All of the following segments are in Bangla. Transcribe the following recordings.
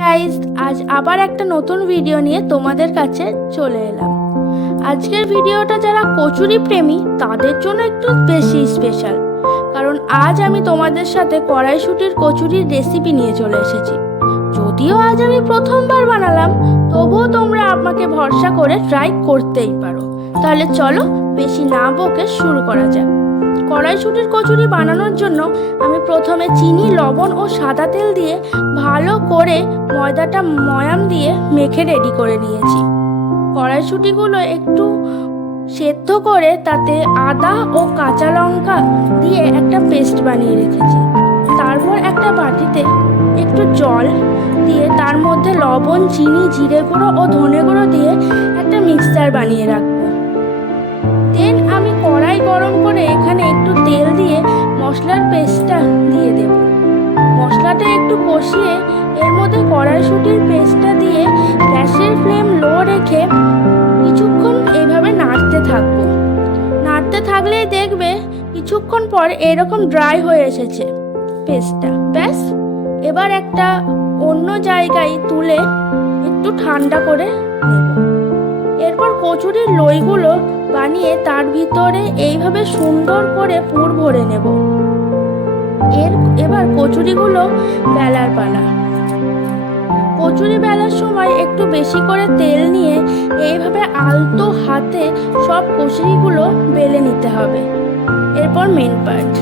গাইস, আজ আবার একটা নতুন ভিডিও নিয়ে তোমাদের কাছে চলে এলাম। আজকের ভিডিওটা যারা কচুরি প্রেমী তাদের জন্য একটু বেশি স্পেশাল, কারণ আজ আমি তোমাদের সাথে কড়াইশুঁটির কচুরির রেসিপি নিয়ে চলে এসেছি। যদিও আজ আমি প্রথমবার বানালাম, তবুও তোমরা আমাকে ভরসা করে ট্রাই করতেই পারো। তাহলে চলো বেশি না বকে শুরু করা যাক। কড়াইশুঁটির কচুরি বানানোর জন্য আমি প্রথমে চিনি, লবণ ও সাদা তেল দিয়ে ভালো করে ময়দাটা ময়াম দিয়ে মেখে রেডি করে নিয়েছি। কড়াইশুঁটিগুলো একটু সেদ্ধ করে তাতে আদা ও কাঁচা লঙ্কা দিয়ে একটা পেস্ট বানিয়ে রেখেছি। তারপর একটা বাটিতে একটু জল দিয়ে তার মধ্যে লবণ, চিনি, জিরে গুঁড়ো ও ধনে গুঁড়ো দিয়ে একটা মিক্সচার বানিয়ে রাখবো। দেন আমি কড়াই গরম করে এখানে একটু তেল দিয়ে মশলার পেস্টটা দিয়ে দেব। মশলাটা একটু কষিয়ে এর মধ্যে কড়াইশুঁটির পেস্টটা দিয়ে গ্যাসের ফ্লেম লো রেখে কিছুক্ষণ এইভাবে নাড়তে থাকবো। নাড়তে থাকলেই দেখবে কিছুক্ষণ পর এরকম ড্রাই হয়ে এসেছে পেস্টটা। ব্যাস, এবার একটা অন্য জায়গায় তুলে একটু ঠান্ডা করে নেব। এরপর কচুরির লইগুলো বানিয়ে তার ভিতরে এইভাবে সুন্দর করে পুর ভরে নেব। এবার কচুরিগুলো বেলার পালা। কচুরি বেলার সময় একটু বেশি করে তেল নিয়ে এইভাবে আলতো হাতে সব কচুরিগুলো বেলে নিতে হবে। এরপর মেন পার্ট,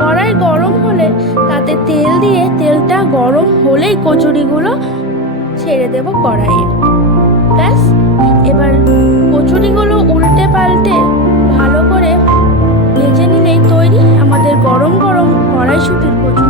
কড়াই গরম হলে তাতে তেল দিয়ে তেলটা গরম হলেই কচুরিগুলো ছেড়ে দেব কড়াইয়ে। ব্যাস, এবার কচুরিগুলো উল্টে পাল্টে ভালো করে ভেজে নিলেই তৈরি আমাদের গরম গরম কড়াইশুঁটির কচুরি।